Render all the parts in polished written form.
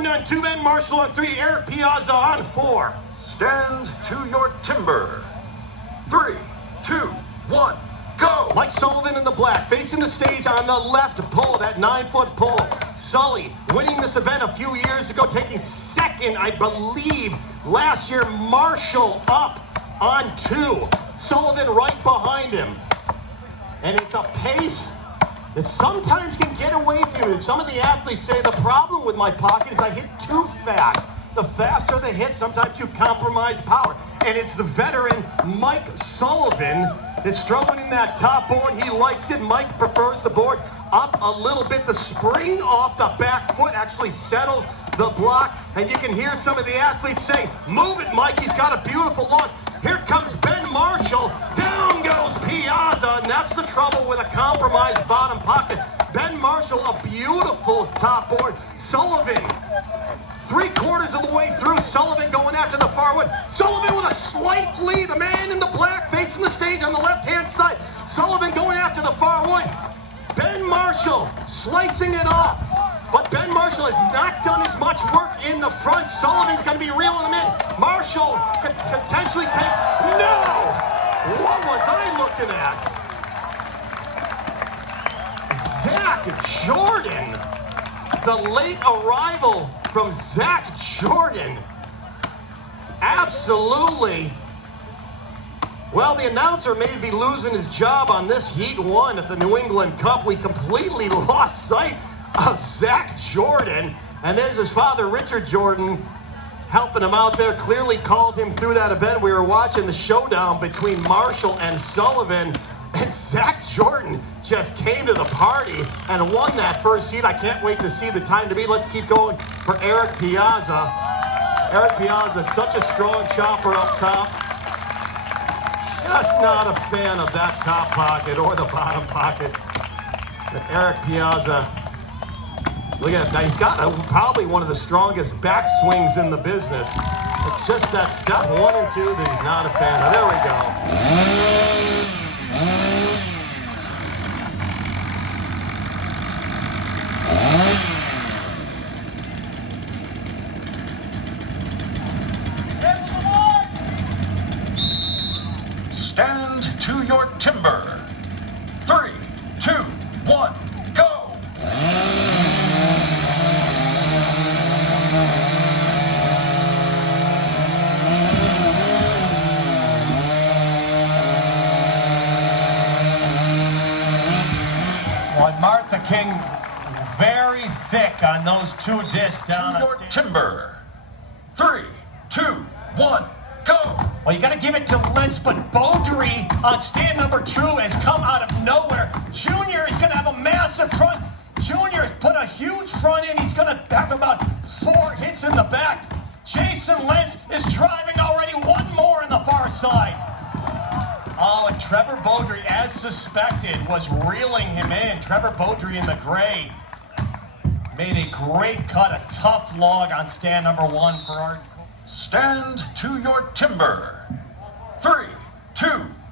Jordan on 2, Ben Marshall on 3, Eric Piazza on 4. Stand to your timber. 3, 2, 1, go! Mike Sullivan in the black, facing the stage on the left pole, that 9-foot pole. Sully winning this event a few years ago, taking second, I believe, last year. Marshall up on 2. Sullivan right behind him. And it's a pace that sometimes can get away from you. Some of the athletes say the problem with my pocket is I hit too fast. The faster the hit, sometimes you compromise power. And it's the veteran Mike Sullivan that's throwing in that top board. He likes it. Mike prefers the board up a little bit. The spring off the back foot actually settles the block. And you can hear some of the athletes say, move it, Mike. He's got a beautiful launch. Here comes Ben Marshall. Down goes Piazza. And that's the trouble with a compromised bottom pocket. Ben Marshall, a beautiful top board. Sullivan, 3/4 of the way through. Sullivan going after the far wood. Sullivan with a slight lead. The man in the black facing the stage on the left-hand side. Sullivan going after the far wood. Ben Marshall slicing it off. But Ben Marshall has not done as much work in the front. Sullivan's going to be reeling him in. Marshall could potentially take... No! What was I looking at? Zach Jordan. The late arrival from Zach Jordan. Absolutely. Well, the announcer may be losing his job on this Heat 1 at the New England Cup. We completely lost sight of Zach Jordan. And there's his father, Richard Jordan, helping him out there. Clearly called him through that event. We were watching the showdown between Marshall and Sullivan. And Zach Jordan just came to the party and won that first heat. I can't wait to see the time to be. Let's keep going for Eric Piazza. Eric Piazza, such a strong chopper up top. Just not a fan of that top pocket or the bottom pocket. But Eric Piazza, look at him. Now he's got probably one of the strongest backswings in the business. It's just that step 1 and 2 that he's not a fan of. There we go. Stand to your timber. 3, 2, 1, go! Well, Martha King very thick on those 2 discs down. To your timber. 3, 2, 1, go! Well, you got to give it to Lentz, but Beaudry on stand number 2 has come out of nowhere. Junior is going to have a massive front. Junior has put a huge front in. He's going to have about 4 hits in the back. Jason Lentz is driving already. 1 more on the far side. Oh, and Trevor Beaudry, as suspected, was reeling him in. Trevor Beaudry in the gray made a great cut, a tough log on stand number 1 for Arden. Stand to your timber. 3, 2,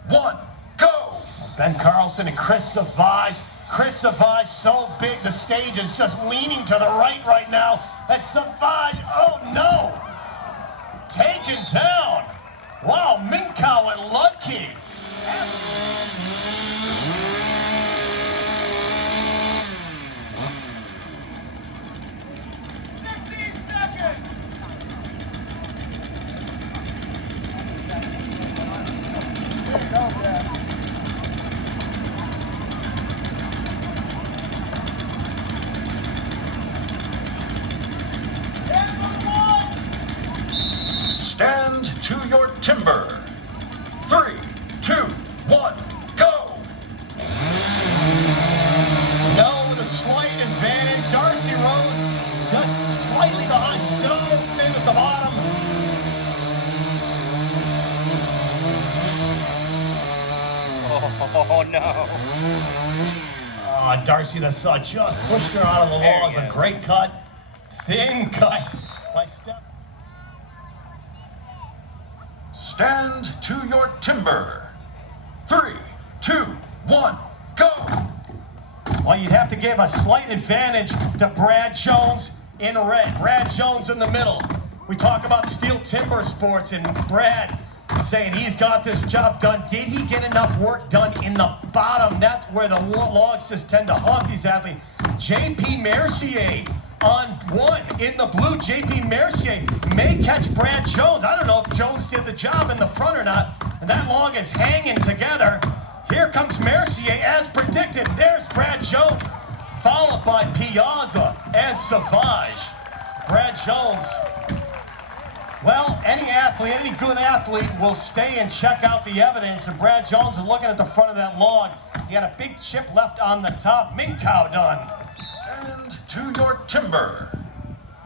1, go! Ben Carlson and Chris Savage. Chris Savage so big the stage is just leaning to the right now. That's Savage. Oh no! Taken down. Wow, Minkow and Ludke. Stand to your timber. 3, 2, 1, go! No, with a slight advantage. Darcy Rose just slightly behind. So thin at the bottom. Oh no. Darcy the Saw just pushed her out of the log. A great cut. Thin cut by Steph. Stand to your timber. 3, 2, 1, go! Well, you'd have to give a slight advantage to Brad Jones. in red. Brad Jones in the middle. We talk about Steel Timber Sports and Brad saying he's got this job done. Did he get enough work done in the bottom? That's where the logs just tend to haunt these athletes. JP Mercier on one in the blue. JP Mercier may catch Brad Jones. I don't know if Jones did the job in the front or not. And that log is hanging together. Here comes Mercier as predicted. There's Brad Jones, followed by Piazza and Savage. Brad Jones. Well, any good athlete will stay and check out the evidence. And Brad Jones is looking at the front of that log. He had a big chip left on the top. Minkow done. And to your timber.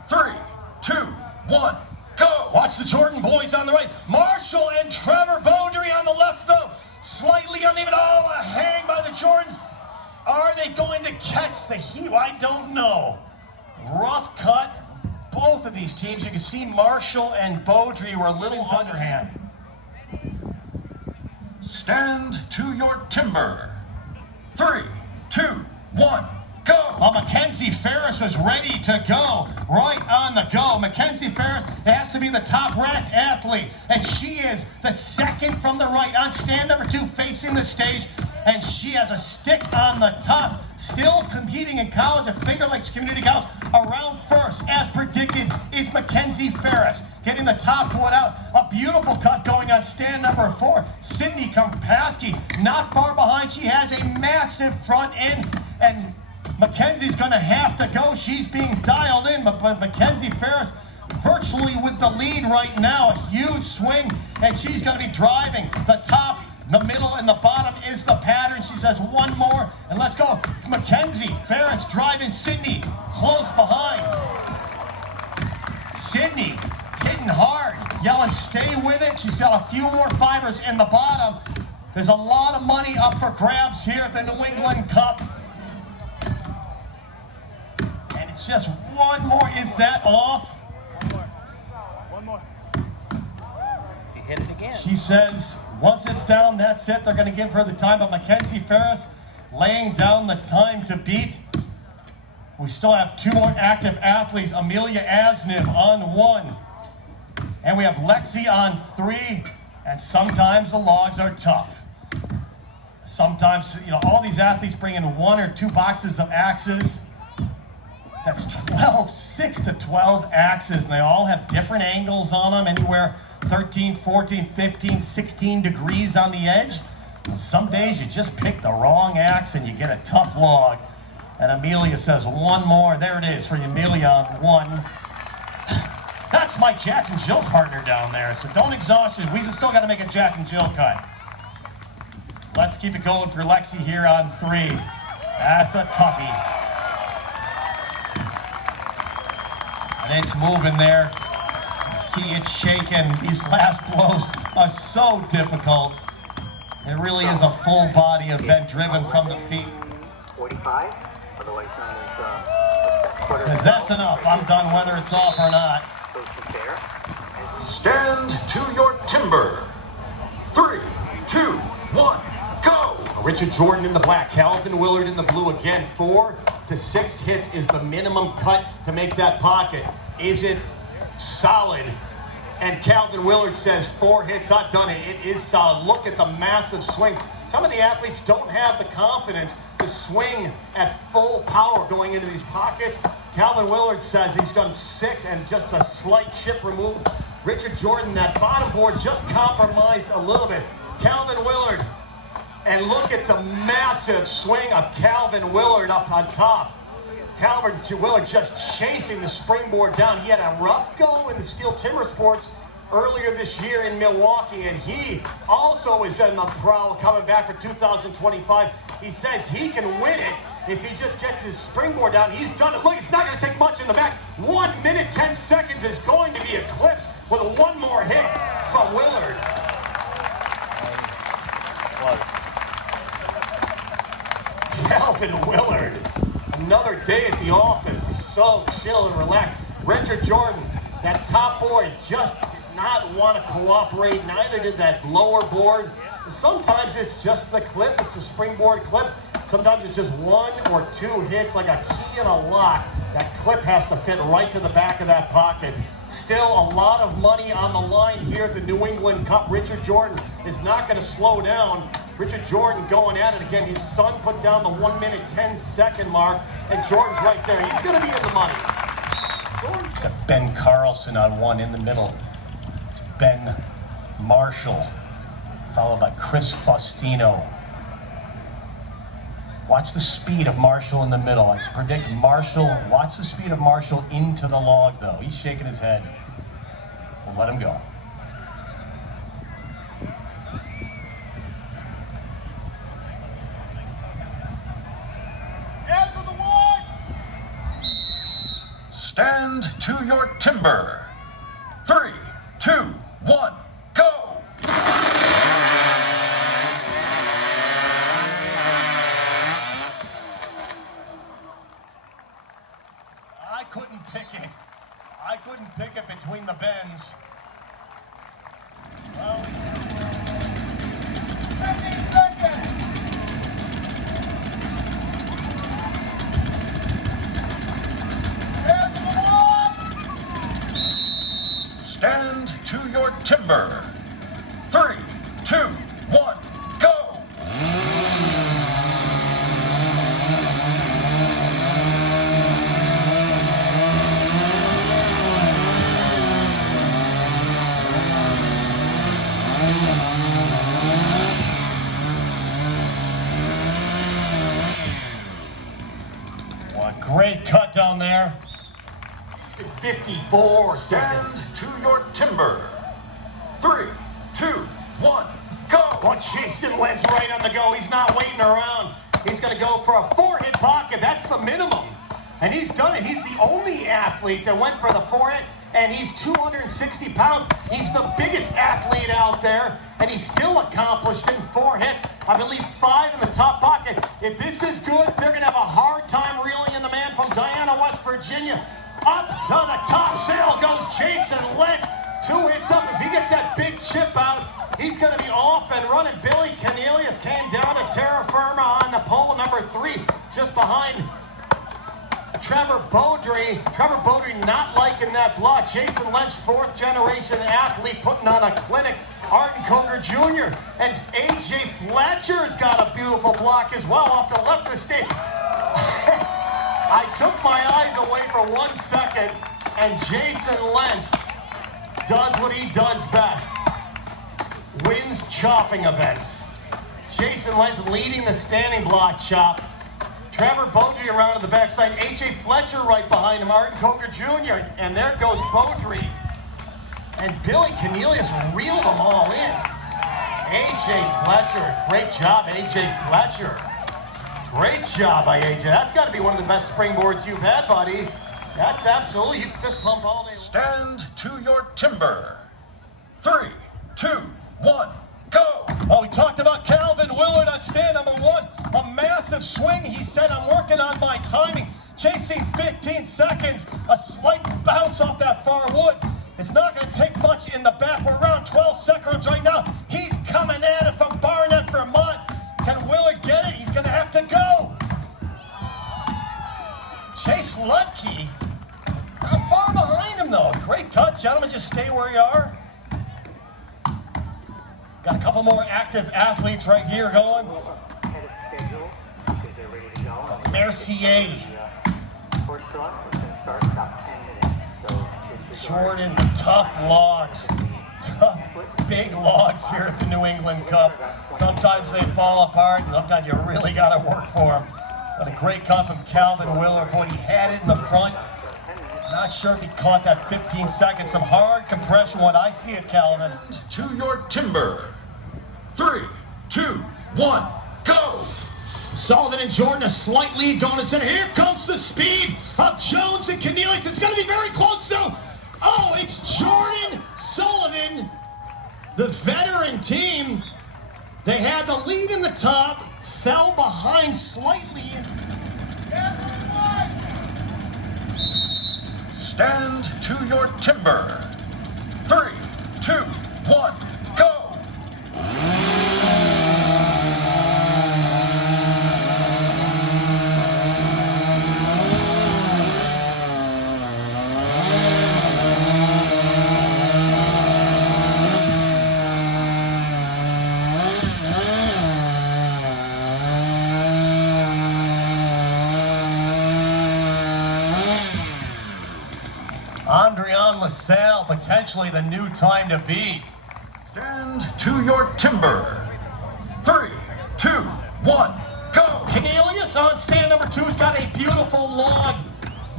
3, 2, 1, go! Watch the Jordan boys on the right. Marshall and Trevor Beaudry on the left, though. Slightly uneven. Oh, a hang by the Jordans. Are they going to catch the heat? I don't know. Rough cut. Both of these teams, you can see Marshall and Beaudry were a little underhand. Stand to your timber. 3, 2, 1, go! Well, Mackenzie Ferris is ready to go. Right on the go. Mackenzie Ferris has to be the top-ranked athlete. And she is the second from the right on stand number 2 facing the stage. And she has a stick on the top. Still competing in college at Finger Lakes Community College. Around first, as predicted, is Mackenzie Ferris. Getting the top one out. A beautiful cut going on stand number 4. Sydney Kompaski not far behind. She has a massive front end. And Mackenzie's going to have to go. She's being dialed in, but Mackenzie Ferris virtually with the lead right now. A huge swing, and she's going to be driving. The top, the middle, and the bottom is the pattern. She says one more, and let's go. Mackenzie Ferris driving Sydney close behind. Sydney hitting hard, yelling, stay with it. She's got a few more fibers in the bottom. There's a lot of money up for grabs here at the New England Cup. And it's just one more. Is that off? One more. He hit it again. She says once it's down, that's it. They're going to give her the time. But Mackenzie Ferris laying down the time to beat. We still have 2 more active athletes. Amelia Asniv on 1. And we have Lexi on 3. And sometimes the logs are tough. Sometimes, all these athletes bring in 1 or 2 boxes of axes. That's 6 to 12 axes, and they all have different angles on them, anywhere 13, 14, 15, 16 degrees on the edge. And some days you just pick the wrong axe and you get a tough log. And Amelia says one more. There it is for Amelia on 1. That's my Jack and Jill partner down there, so don't exhaust it. We still got to make a Jack and Jill cut. Let's keep it going for Lexi here on 3. That's a toughie. And it's moving there. See it shaking. These last blows are so difficult. It really is a full body event driven from the feet. 45, otherwise known as Says that's enough. I'm done whether it's off or not. Stand to your timber. 3, 2, 1, go! Richard Jordan in the black, Calvin Willard in the blue again. 4 to 6 hits is the minimum cut to make that pocket. Is it solid? And Calvin Willard says 4 hits, I've done it. It is solid. Look at the massive swings. Some of the athletes don't have the confidence to swing at full power going into these pockets. Calvin Willard says he's done 6 and just a slight chip removed. Richard Jordan, that bottom board just compromised a little bit. Calvin Willard, and look at the massive swing of Calvin Willard up on top. Calvin Willard just chasing the springboard down. He had a rough go in the Steel Timber Sports earlier this year in Milwaukee, and he also is in the prowl coming back for 2025. He says he can win it if he just gets his springboard down. He's done it. Look, it's not going to take much in the back. 1 minute, 10 seconds is going to be eclipsed with one more hit from Willard. Calvin Willard, another day at the office, so chill and relaxed. Richard Jordan, that top board just did not want to cooperate. Neither did that lower board. Sometimes it's just the clip. It's a springboard clip. Sometimes it's just 1 or 2 hits like a key in a lock. That clip has to fit right to the back of that pocket. Still a lot of money on the line here at the New England Cup. Richard Jordan is not going to slow down. Richard Jordan going at it again. His son put down the 1 minute 10-second mark, and Jordan's right there. He's going to be in the money. Jordan's got Ben Carlson on one in the middle. It's Ben Marshall, followed by Chris Faustino. Watch the speed of Marshall in the middle. I predict Marshall. Watch the speed of Marshall into the log, though. He's shaking his head. We'll let him go. Hands on the wall! Stand to your timber. 3, 2, 1, go! I couldn't pick it. I couldn't pick it between the bends. Well, 15 seconds! Hands on the wall! Stand to your timber. 3, 2, 1, go! what a great cut down there. 54 Stand seconds. to your timber. 3, 2, 1, go! Oh, Jason Lynch right on the go. He's not waiting around. He's going to go for a 4-hit pocket. That's the minimum. And he's done it. He's the only athlete that went for the 4-hit, and he's 260 pounds. He's the biggest athlete out there, and he's still accomplished in 4 hits. I believe 5 in the top pocket. If this is good, they're going to have a hard time reeling in the man from Diana, West Virginia. Up to the top sail goes Jason Lynch. 2 hits up. If he gets that big chip out, he's going to be off and running. Billy Cornelius came down to terra firma on the pole number 3, just behind Trevor Beaudry. Trevor Beaudry not liking that block. Jason Lynch, 4th generation athlete, putting on a clinic. Arden Coker Jr. and AJ Fletcher's got a beautiful block as well off the left of the stage. I took my eyes away for 1 second, and Jason Lynch does what he does best. Wins chopping events. Jason Lynch leading the standing block chop. Trevor Beaudry around to the backside. AJ Fletcher right behind him. Arden Coker Jr. And there goes Beaudry. And Billy Cornelius reeled them all in. AJ Fletcher. Great job, AJ Fletcher. Great job by AJ. That's got to be one of the best springboards you've had, buddy. That's absolutely, you fist pump all day. Stand to your timber. 3, 2, 1, go! Oh, we talked about Calvin Willard on stand number 1. A massive swing. He said, I'm working on my timing. Chasing 15 seconds. A slight bounce off that far wood. It's not going to take much in the back. We're around 12 seconds right now. He's coming at it from Barnett, Vermont. Can Willard get it? He's going to have to go. Chase Lutke. Not far behind him, though. Great cut, gentlemen. Just stay where you are. Got a couple more active athletes right here going. Ahead of schedule, because they're ready to go. Mercier. Sports run is going to start about 10 minutes. So disregard Jordan, tough logs. Tough, big logs here at the New England Cup. Sometimes they fall apart, and sometimes you really got to work for them. But a great cut from Calvin Willard. Boy, he had it in the front. Not sure if he caught that 15 seconds. Some hard compression when I see it, Calvin. To your timber. 3, 2, 1, go! Sullivan and Jordan, a slight lead going to center. Here comes the speed of Jones and Cornelius. It's going to be very close, though. Oh, it's Jordan, Sullivan, the veteran team. They had the lead in the top, fell behind slightly. Stand to your timber. 3, 2, 1, go! Andrian LaSalle, potentially the new time to beat. Stand to your timber. 3, 2, 1, go! Cornelius on stand number 2 has got a beautiful log.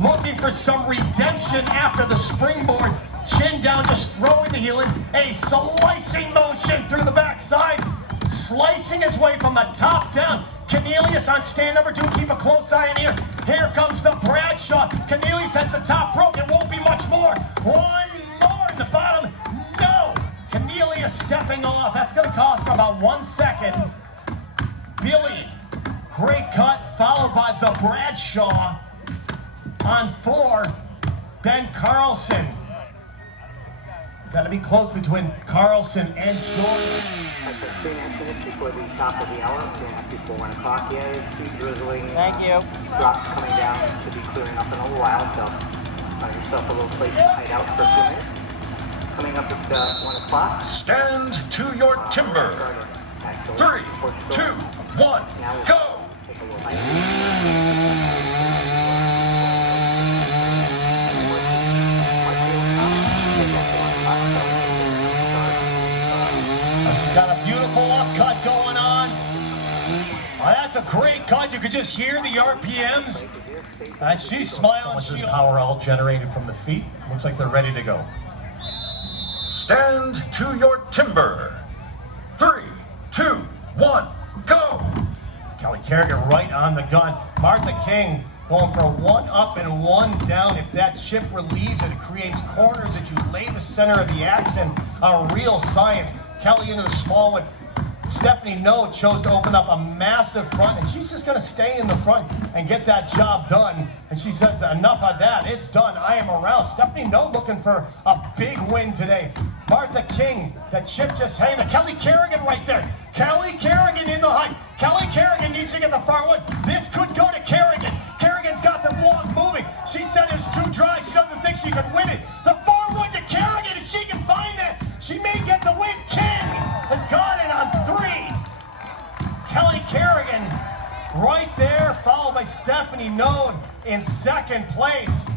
Looking for some redemption after the springboard. Chin down, just throwing the heel in. A slicing motion through the backside. Slicing his way from the top down. Cornelius on stand number 2. Keep a close eye in here. Here comes the Bradshaw. Cornelius has the top rope. It won't be much more. One more in the bottom. No! Cornelius stepping off. That's going to cost for about 1 second. Billy, great cut, followed by the Bradshaw. On 4, Ben Carlson. Got to be close between Carlson and Jordan. That's 3 minutes before the top of the hour, 3 minutes before 1 o'clock. Yeah, there's 2 drizzling Thank you. drops coming down. Should be clearing up in a little while, so find yourself a little place to hide out for a few minutes. Coming up at 1 o'clock. Stand to your timber. 3, 2, 1, go! Take a little hike. Got a beautiful upcut going on. That's a great cut. You could just hear the RPMs. And she's smiling. This power all generated from the feet. Looks like they're ready to go. Stand to your timber. 3, 2, 1, go! Kelly Kerrigan right on the gun. Martha King going for 1 up and 1 down. If that chip relieves it creates corners that you lay the center of the axe in. A real science. Kelly into the small one. Stephanie No chose to open up a massive front, and she's just going to stay in the front and get that job done. And she says, enough of that. It's done. I am around. Stephanie No looking for a big win today. Martha King, that chip just hanging. Kelly Kerrigan right there. Kelly Kerrigan in the height. Kelly Kerrigan needs to get the far one. This could go to Kerrigan. Kerrigan's got the block moving. She said it's too dry. She doesn't think she can win it. The far one to Kerrigan, if she can find that, she may get the win. King has got it on 3. Kelly Kerrigan right there, followed by Stephanie Node in 2nd place.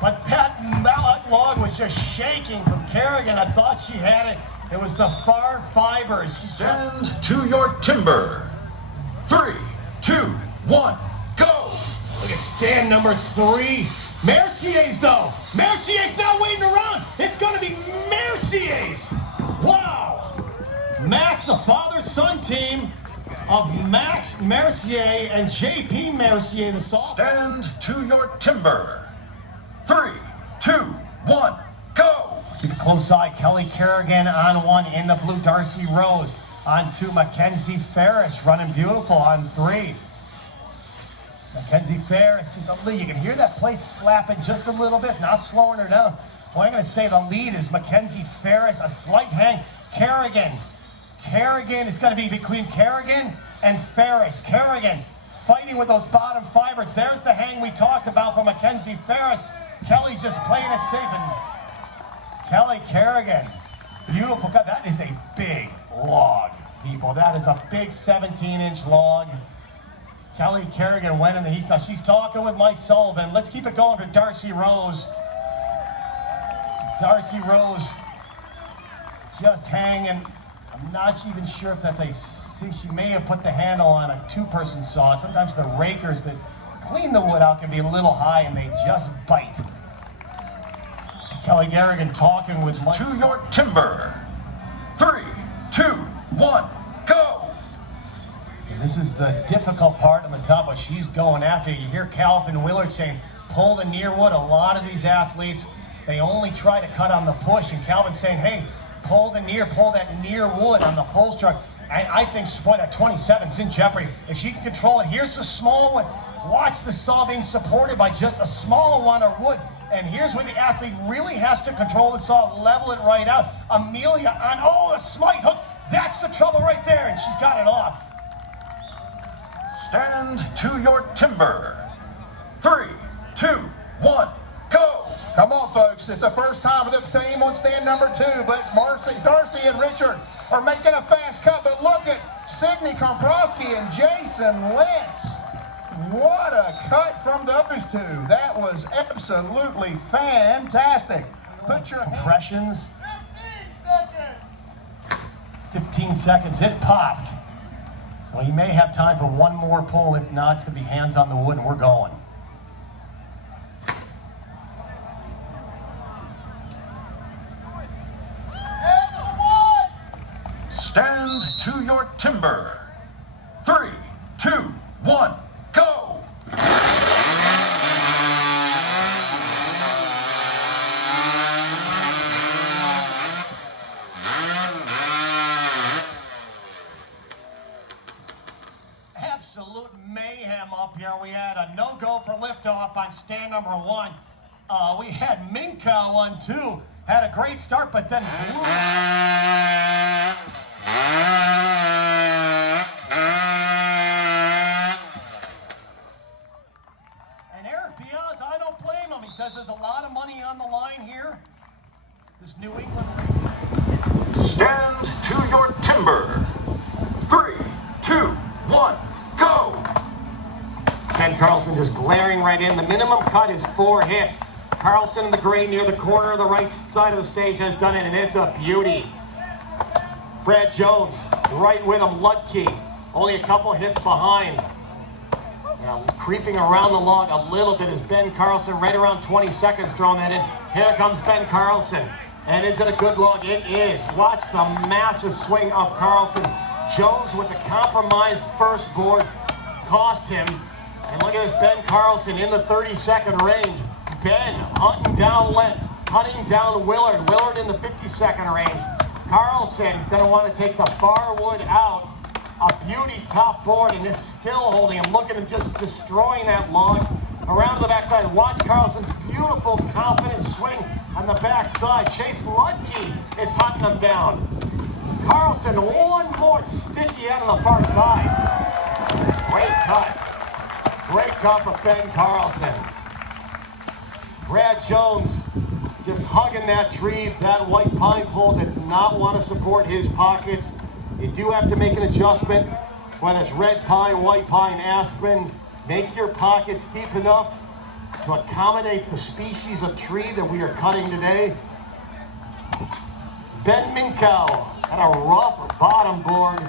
But that mallet log was just shaking from Kerrigan. I thought she had it. It was the far fibers. Stand to your timber. 3, 2, 1, go! Look at stand number 3. Mercier's though. Mercier's not waiting around. It's going to be Mercier's. Wow. Max, the father-son team of Max Mercier and JP Mercier, the soft. Stand to your timber. 3, 2, 1, go! Keep a close eye. Kelly Kerrigan on 1 in the blue. Darcy Rose on 2. Mackenzie Ferris running beautiful on 3. Mackenzie Ferris, you can hear that plate slapping just a little bit, not slowing her down. Well, I'm going to say the lead is Mackenzie Ferris, a slight hang. Kerrigan, it's going to be between Kerrigan and Ferris. Kerrigan fighting with those bottom fibers. There's the hang we talked about from Mackenzie Ferris. Kelly just playing it safe. And Kelly Kerrigan, beautiful cut. That is a big log, people. That is a big 17-inch log. Kelly Kerrigan went in the heat. Now she's talking with Mike Sullivan. Let's keep it going for Darcy Rose. Darcy Rose just hanging. I'm not even sure if that's she may have put the handle on a 2-person saw. Sometimes the rakers that clean the wood out can be a little high and they just bite. Kelly Kerrigan talking with Mike. To your timber. 3, 2, 1, go! This is the difficult part on the top, but she's going after it. You hear Calvin Willard saying, pull the near wood. A lot of these athletes, they only try to cut on the push, and Calvin's saying, hey, pull that near wood on the pull stroke. I think point at 27 is in jeopardy. If she can control it, here's the small one. Watch the saw being supported by just a smaller one of wood. And here's where the athlete really has to control the saw, level it right out. Amelia on, the smite hook. That's the trouble right there, and she's got it off. Stand to your timber. 3, 2, 1, go! Come on, folks. It's the first time for the team on stand number 2, but Darcy and Richard are making a fast cut. But look at Sydney Komprowski and Jason Lentz. What a cut from those two. That was absolutely fantastic. Put your Impressions. 15 seconds. It popped. So he may have time for one more pull. If not, it's going to be hands on the wood, and we're going. Stand to your timber. 3, 2, 1, go! Absolute mayhem up here. We had a no-go for liftoff on stand number 1. We had Minka on 2. Had a great start, but then blew. And Eric Piaz, I don't blame him. He says there's a lot of money on the line here. This New England. Stand to your timber. 3, 2, 1, go! Ben Carlson just glaring right in. The minimum cut is 4 hits. Carlson in the gray near the corner of the right side of the stage has done it, and it's a beauty. Brad Jones right with him. Ludke only a couple hits behind. Now, creeping around the log a little bit is Ben Carlson, right around 20 seconds throwing that in. Here comes Ben Carlson. And is it a good log? It is. Watch the massive swing of Carlson. Jones with the compromised first board cost him. And look at this Ben Carlson in the 30-second range. Ben hunting down Lentz, hunting down Willard. Willard in the 50-second range. Carlson's going to want to take the far wood out. A beauty top board, and it's still holding him. Look at him just destroying that log. Around to the backside. Watch Carlson's beautiful, confident swing on the backside. Chase Ludke is hunting him down. Carlson, one more sticky out on the far side. Great cut. Great cut for Ben Carlson. Brad Jones just hugging that tree. That white pine pole did not want to support his pockets. You do have to make an adjustment, whether it's red pine, white pine, aspen. Make your pockets deep enough to accommodate the species of tree that we are cutting today. Ben Minkow had a rough bottom board.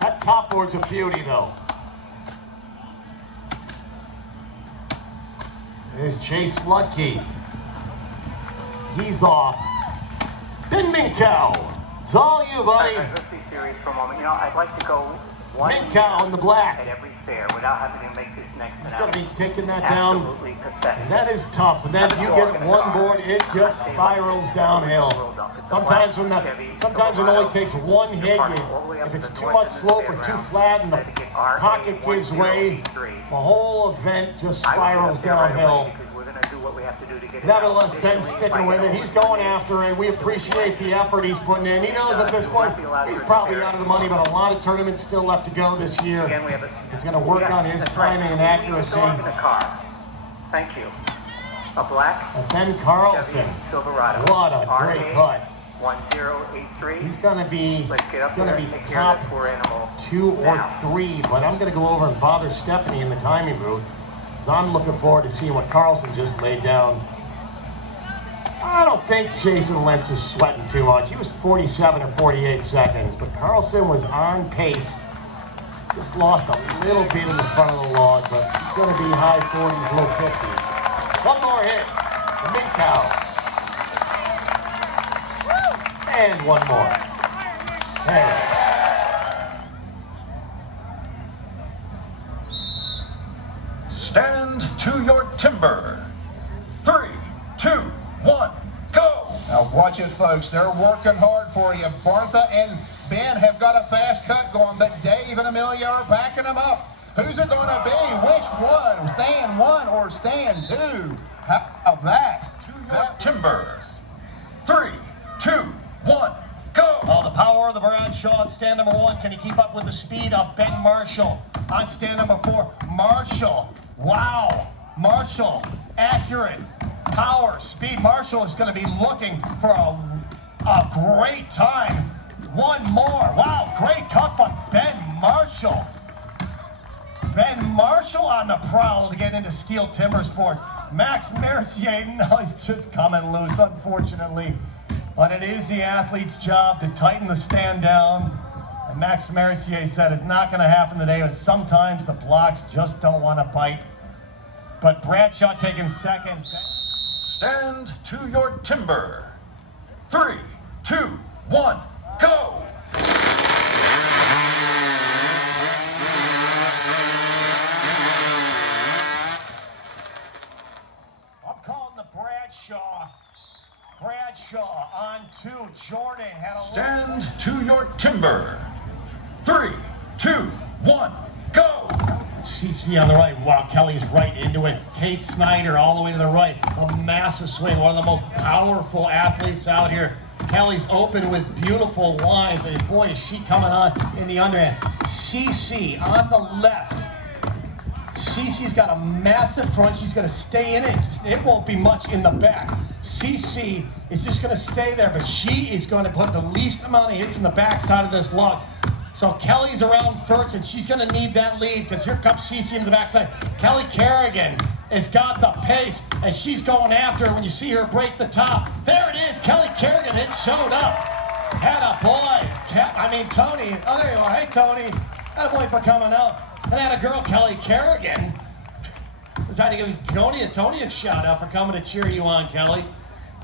That top board's a beauty, though. There's Chase Ludke. He's off. Ben Minkow. It's all you, buddy. Let's be serious for a moment. You know, I'd like to go one Minkow in the black. at every fair without having to make this next He's one going to out. be taking that down. Absolutely pathetic. And that is tough. And then you get one board, it just spirals downhill. Sometimes when it only takes one hit, if it's too much slope or too flat and the pocket gives way, the whole event just spirals downhill. Nevertheless, Ben's sticking with it. He's going after it. We appreciate the effort he's putting in. He knows at this point he's probably out of the money, but a lot of tournaments still left to go this year. He's going to work on his timing and accuracy. Thank you. A black And Ben Carlson, Chevy Silverado. what a great cut. 1083. He's going to be Let's get up there and take care top of that poor animal. 2 or now. 3, but I'm going to go over and bother Stephanie in the timing booth, because I'm looking forward to seeing what Carlson just laid down. I don't think Jason Lentz is sweating too much. He was 47 or 48 seconds, but Carlson was on pace. Just lost a little bit in the front of the log, but it's going to be high 40s, low 50s. One more hit for Minkow. And one more. There it is. Stand to your timber. 3, 2, 1, go! Now watch it, folks. They're working hard for you. Bartha and Ben have got a fast cut going, but Dave and Amelia are backing them up. Who's it going to be? Which one? Stand 1 or stand 2? How about that? To your timber. 3, 2, 1, go! Oh, the power of the Bradshaw on stand number 1. Can he keep up with the speed of Ben Marshall on stand number 4? Marshall, wow. Marshall, accurate, power, speed. Marshall is going to be looking for a great time. One more. Wow, great cut from Ben Marshall. Ben Marshall on the prowl to get into Steel Timber Sports. Max Mercier, no, he's just coming loose, unfortunately. But it is the athlete's job to tighten the stand down. And Max Mercier said it's not going to happen today, but sometimes the blocks just don't want to bite. But Bradshaw taking second. Stand to your timber. 3, 2, 1, go! I'm calling the Bradshaw. Bradshaw on 2. Jordan had a Stand to your timber. 3, 2, 1, go! CC on the right. Wow, Kelly's right into it. Kate Snyder all the way to the right. A massive swing. One of the most powerful athletes out here. Kelly's open with beautiful lines. And boy, is she coming on in the underhand. CC on the left. CC's got a massive front. She's going to stay in it. It won't be much in the back. CC is just going to stay there, but she is going to put the least amount of hits in the backside of this log. So Kelly's around first, and she's going to need that lead because here comes CC in the backside. Kelly Kerrigan has got the pace, and she's going after her when you see her break the top. There it is. Kelly Kerrigan, it showed up. Had a boy. Tony. Oh, there you are. Hey, Tony. Had a boy for coming out. And had a girl, Kelly Kerrigan. Decided to give Tony a shout out for coming to cheer you on, Kelly.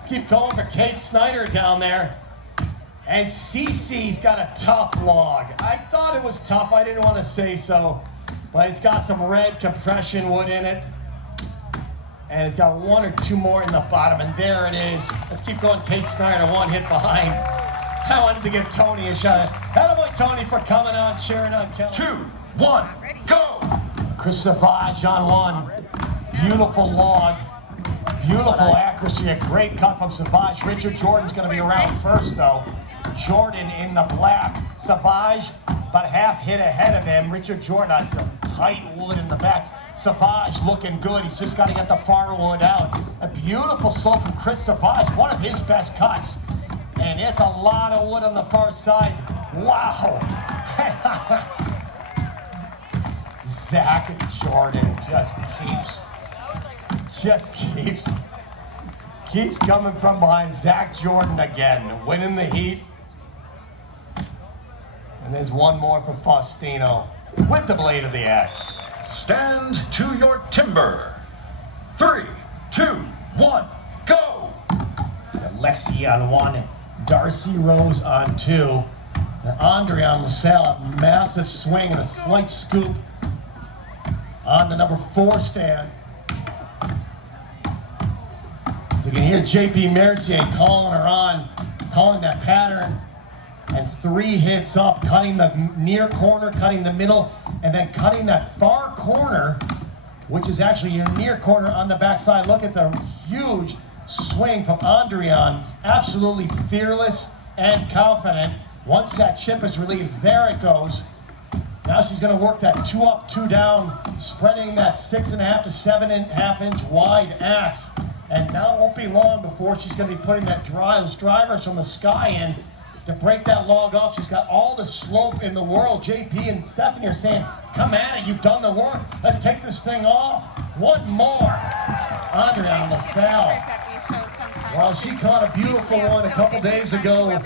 Keep going for Kate Snyder down there. And CC's got a tough log. I thought it was tough. I didn't want to say so. But it's got some red compression wood in it. And it's got 1 or 2 more in the bottom. And there it is. Let's keep going. Kate Snyder, 1 hit behind. I wanted to give Tony a shout out. Attaboy, Tony, for coming on, cheering on Kelly. 2, 1, go! Chris Savage on 1. Beautiful log. Beautiful accuracy. A great cut from Savage. Richard Jordan's going to be around first, though. Jordan in the black. Savage about half hit ahead of him. Richard Jordan on some tight wood in the back. Savage looking good. He's just got to get the far wood out. A beautiful slope from Chris Savage. One of his best cuts. And it's a lot of wood on the far side. Wow. Zach Jordan keeps coming from behind. Zach Jordan again, winning the heat. And there's one more for Faustino with the blade of the axe. Stand to your timber. 3, 2, 1, go! Lexi on 1, Darcy Rose on 2. And Andre on LaSalle, a massive swing and a slight scoop on the number 4 stand. You can hear JP Mercier calling her on, calling that pattern, and 3 hits up, cutting the near corner, cutting the middle, and then cutting that far corner, which is actually your near corner on the backside. Look at the huge swing from Andrian. Absolutely fearless and confident. Once that chip is relieved, there it goes. Now she's going to work that 2 up, 2 down, spreading that 6.5 to 7.5 inch wide axe. And now it won't be long before she's going to be putting those drivers from the sky in to break that log off. She's got all the slope in the world. JP and Stephanie are saying, come at it, you've done the work. Let's take this thing off. One more. Andre on LaSalle. Well, she caught a beautiful one a couple days ago.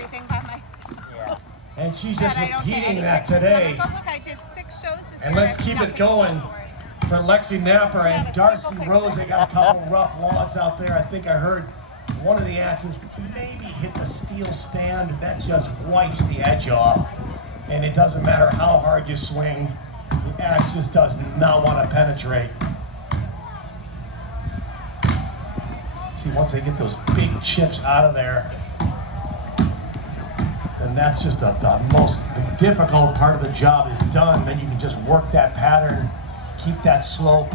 And she's just repeating that today. And let's keep it going for Lexi Napper and Darcy Rose. They got a couple rough logs out there. I think I heard one of the axes maybe hit the steel stand. That just wipes the edge off. And it doesn't matter how hard you swing, the axe just does not want to penetrate. See, once they get those big chips out of there, then that's just the most difficult part of the job is done. Then you can just work that pattern, keep that slope.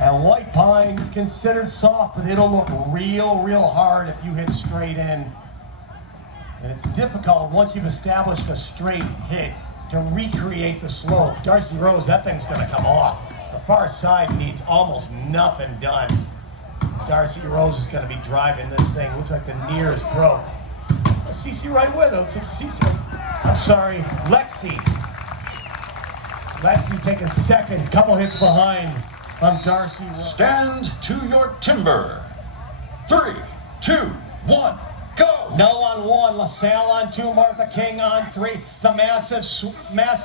And white pine is considered soft, but it'll look real hard if you hit straight in. And it's difficult once you've established a straight hit to recreate the slope. Darcy Rose, that thing's gonna come off. The far side needs almost nothing done. Darcy Rose is gonna be driving this thing. Looks like the near is broke. CC right with it. Looks like CC. I'm sorry, Lexi. Lexi taking second, couple hits behind on Darcy. Stand to your timber. 3, 2, 1, go! No on one, LaSalle on two, Martha King on three. The massive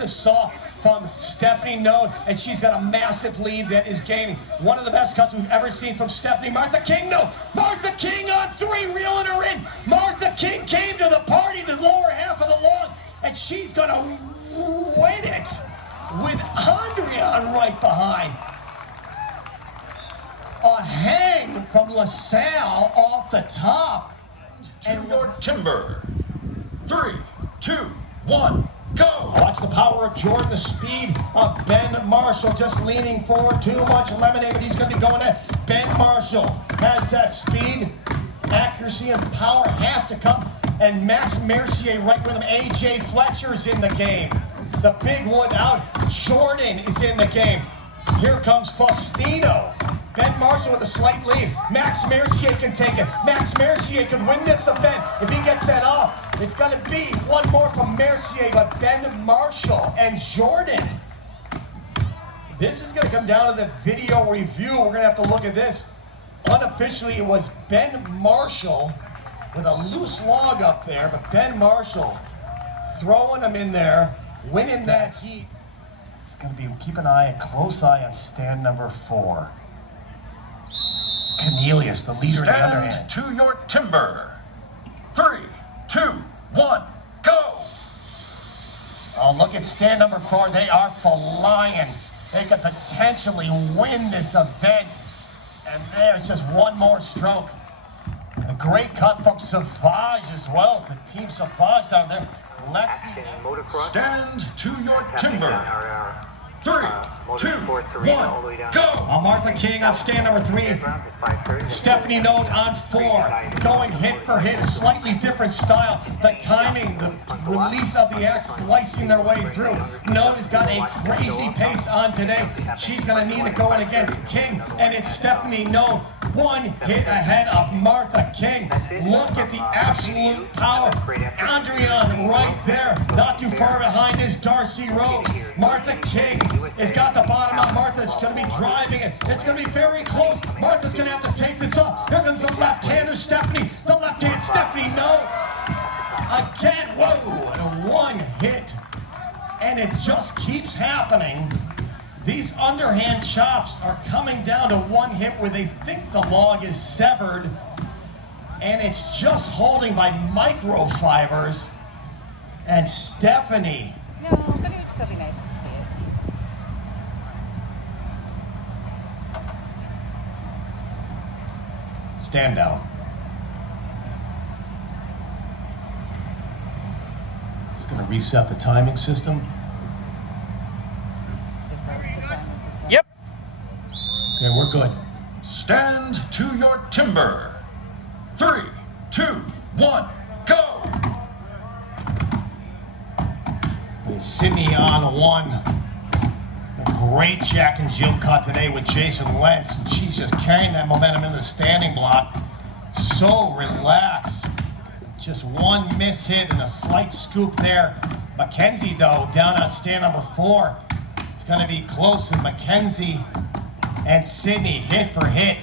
saw from Stephanie Node, and she's got a massive lead that is gaining. One of the best cuts we've ever seen from Stephanie. Martha King, no! Martha King on three, reeling her in. Martha King came to the party, the lower half of the log, and she's gonna win it with Andrian right behind. A hang from LaSalle off the top. To your timber. 3, 2, 1, go! Watch the power of Jordan, the speed of Ben Marshall, just leaning forward, too much lemonade, but he's going to be going at Ben Marshall. Has that speed, accuracy, and power has to come. And Max Mercier right with him. AJ Fletcher's in the game. The big one out. Jordan is in the game. Here comes Faustino. Ben Marshall with a slight lead. Max Mercier can take it. Max Mercier can win this event. If he gets that off, it's going to be one more from Mercier, but Ben Marshall and Jordan. This is going to come down to the video review. We're going to have to look at this. Unofficially, it was Ben Marshall with a loose log up there, but Ben Marshall throwing him in there, winning that heat. It's going to be, keep a close eye on stand number 4. Cornelius, the leader in the underhand. Stand to your timber. 3, 2, 1, go! Oh, look at stand number 4. They are flying. They could potentially win this event. And there's just one more stroke. A great cut from Savage as well. To Team Savage down there. Lexi. Stand to your timber. 3, 2, 1, go! Martha King on stand number 3. Stephanie Node on 4. Going hit for hit, a slightly different style. The timing, the release of the axe, slicing their way through. Node has got a crazy pace on today. She's going to need to go in against King, and it's Stephanie Node. One hit ahead of Martha King. Look at the absolute power. Andrian right there. Not too far behind is Darcy Rose. Martha King has got the bottom up. Martha's going to be driving it. It's going to be very close. Martha's going to have to take this off. Here comes the left-hander Stephanie. The left-hand Stephanie, no. Again, whoa, and a one hit. And it just keeps happening. These underhand chops are coming down to one hit where they think the log is severed. And it's just holding by microfibers. And Stephanie. No, but it would still be nice to see it. Stand down. Just going to reset the timing system. Yep. Okay, we're good. Stand to your timber. 3, 2, 1, go! Sydney on 1. A great Jack and Jill cut today with Jason Lentz. And she's just carrying that momentum into the standing block. So relaxed. Just one miss hit and a slight scoop there. Mackenzie, though, down on stand number 4. It's going to be close. And Mackenzie and Sydney hit for hit.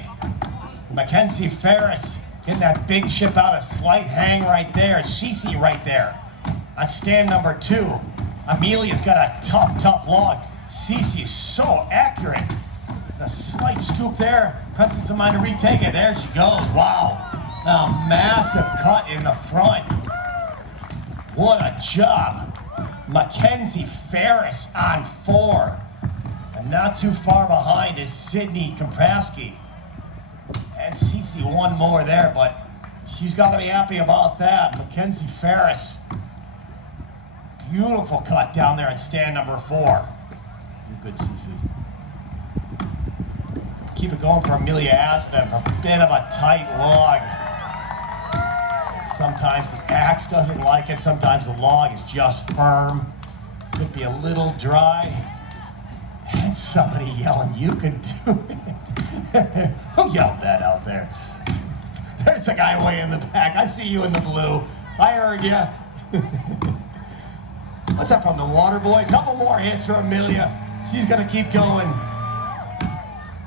Mackenzie Ferris getting that big chip out, a slight hang right there. Cece right there on stand number 2. Amelia's got a tough log. Cece's so accurate. A slight scoop there. Presence of mind to retake it. There she goes. Wow. A massive cut in the front. What a job. Mackenzie Ferris on 4. And not too far behind is Sydney Komprasky. And Cece one more there, but she's got to be happy about that. Mackenzie Ferris. Beautiful cut down there in stand number 4. You're good, Cece. Keep it going for Amelia Aspen. A bit of a tight log. Sometimes the axe doesn't like it. Sometimes the log is just firm. Could be a little dry. And somebody yelling, "You can do it." Who yelled that out there? There's a guy way in the back. I see you in the blue. I heard you. What's that from the Water Boy? A couple more hits for Amelia. She's gonna keep going.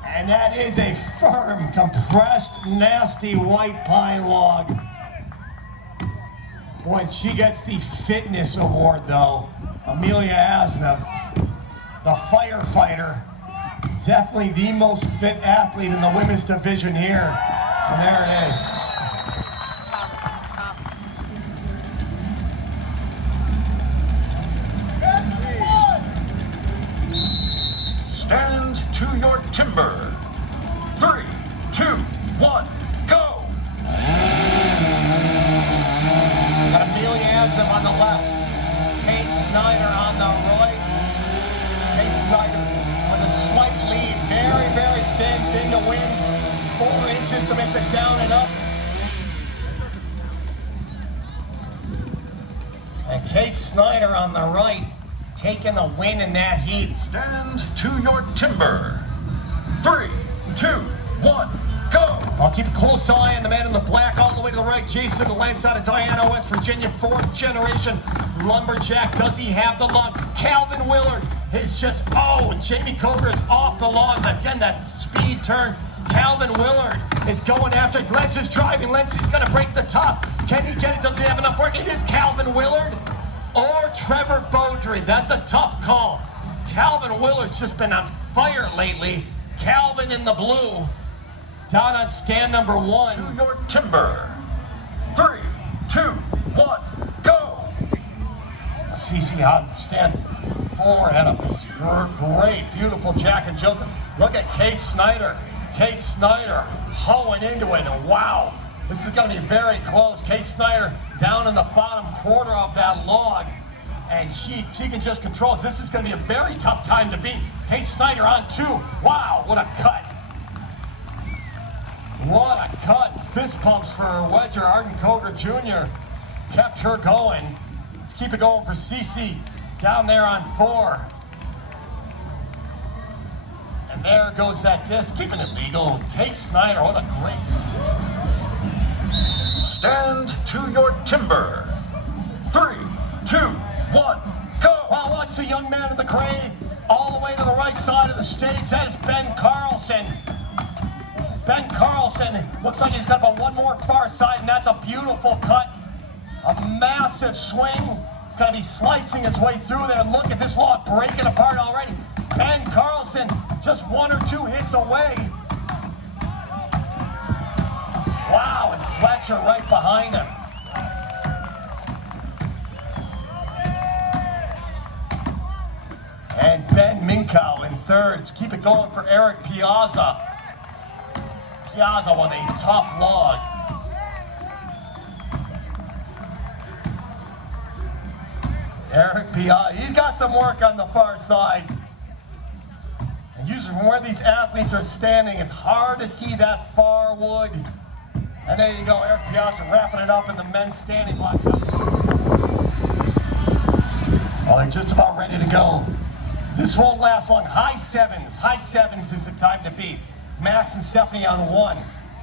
And that is a firm, compressed, nasty white pine log. Boy, and she gets the fitness award though. Amelia Asna, the firefighter. Definitely the most fit athlete in the women's division here. And there it is. Stand to your timber. 3, 2, 1, go! Got Amelia Asna on the left. Kate Snyder on the right. Kate Snyder with a slight lead. Very, very thin to win. 4 inches to make the down and up. And Kate Snyder on the right, taking the win in that heat. Stand to your timber. 3, 2, 1, go! I'll keep a close eye on the man in the black all the way to the right. Jason Lentz out of Diana, West Virginia, 4th generation lumberjack. Does he have the log? Calvin Willard is just, and Jamie Coker is off the log. Again, that speed turn. Calvin Willard is going after it. Lentz is driving. Lentz is going to break the top. Can he get it? Does he have enough work? It is Calvin Willard or Trevor Beaudry. That's a tough call. Calvin Willard's just been on fire lately. Calvin in the blue. Down on stand number 1. To your timber. 3, 2, 1, go! CC on stand 4 had a great, beautiful Jack and Jill. Look at Kate Snyder. Kate Snyder hoeing into it, and wow, this is going to be very close. Kate Snyder down in the bottom quarter of that log, and she can just control it. This is going to be a very tough time to beat. Kate Snyder on 2. Wow, what a cut. What a cut. Fist pumps for Wedger. Arden Coger Jr. kept her going. Let's keep it going for CC down there on 4. And there goes that disc, keeping it legal. Kate Snyder, what a great. Stand to your timber. 3, 2, 1, go! Well, watch the young man in the gray all the way to the right side of the stage. That is Ben Carlson. Ben Carlson looks like he's got about one more far side, and that's a beautiful cut. A massive swing. He's going to be slicing his way through there. Look at this log breaking apart already. Ben Carlson just 1 or 2 hits away. Wow, and Fletcher right behind him. And Ben Minkow in 3rd. Let's keep it going for Eric Piazza. Piazza with a tough log. Eric Piazza, he's got some work on the far side. And usually from where these athletes are standing, it's hard to see that far wood. And there you go, Eric Piazza wrapping it up in the men's standing block. Well, they're just about ready to go. This won't last long. High sevens is the time to beat. Max and Stephanie on 1.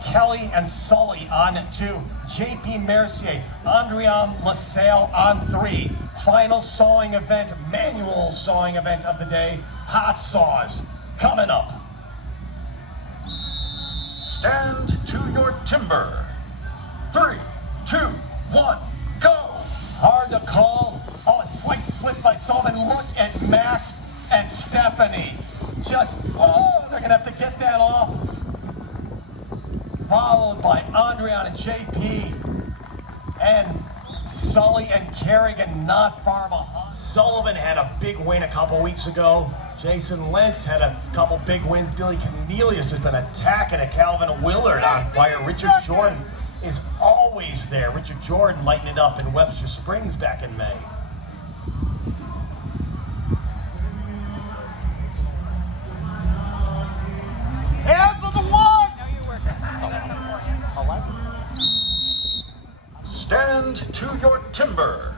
Kelly and Sully on 2. JP Mercier, Andrian LaSalle on 3. Final sawing event, manual sawing event of the day, hot saws, coming up. Stand to your timber. 3, 2, 1, go! Hard to call. Oh, a slight slip by Sullivan. Look at Max and Stephanie. Just, they're going to have to get that off. Followed by Andrian and JP. And Sully and Kerrigan not far behind. Sullivan had a big win a couple weeks ago. Jason Lentz had a couple big wins. Billy Cornelius has been attacking at Calvin Willard on fire. Richard Jordan is always there. Richard Jordan lighting it up in Webster Springs back in May. Hands on the log! Stand to your timber.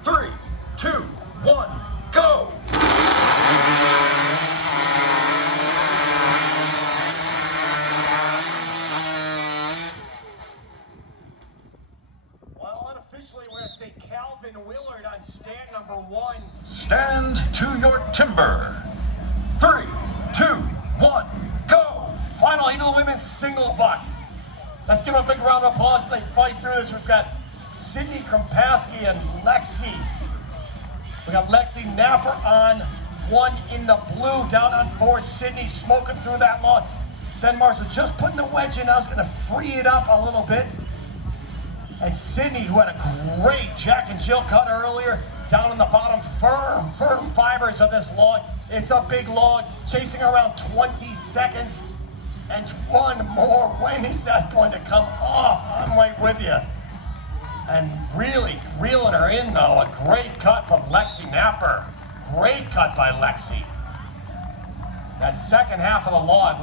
3, 2, 1, go! Well, unofficially, we're going to say Calvin Willard on stand number 1. Stand to your timber. 2, 1, go! Final heat of the women's single buck. Let's give them a big round of applause as they fight through this. We've got Sydney Krompaski and Lexi. We got Lexi Napper on 1 in the blue, down on 4. Sydney smoking through that log. Ben Marshall just putting the wedge in. I was going to free it up a little bit. And Sydney, who had a great Jack and Jill cut earlier, down in the bottom, firm fibers of this log. It's a big log, chasing around 20 seconds. And one more. When is that going to come off? I'm right with you. And really reeling her in, though. A great cut from Lexi Napper. Great cut by Lexi. That second half of the log,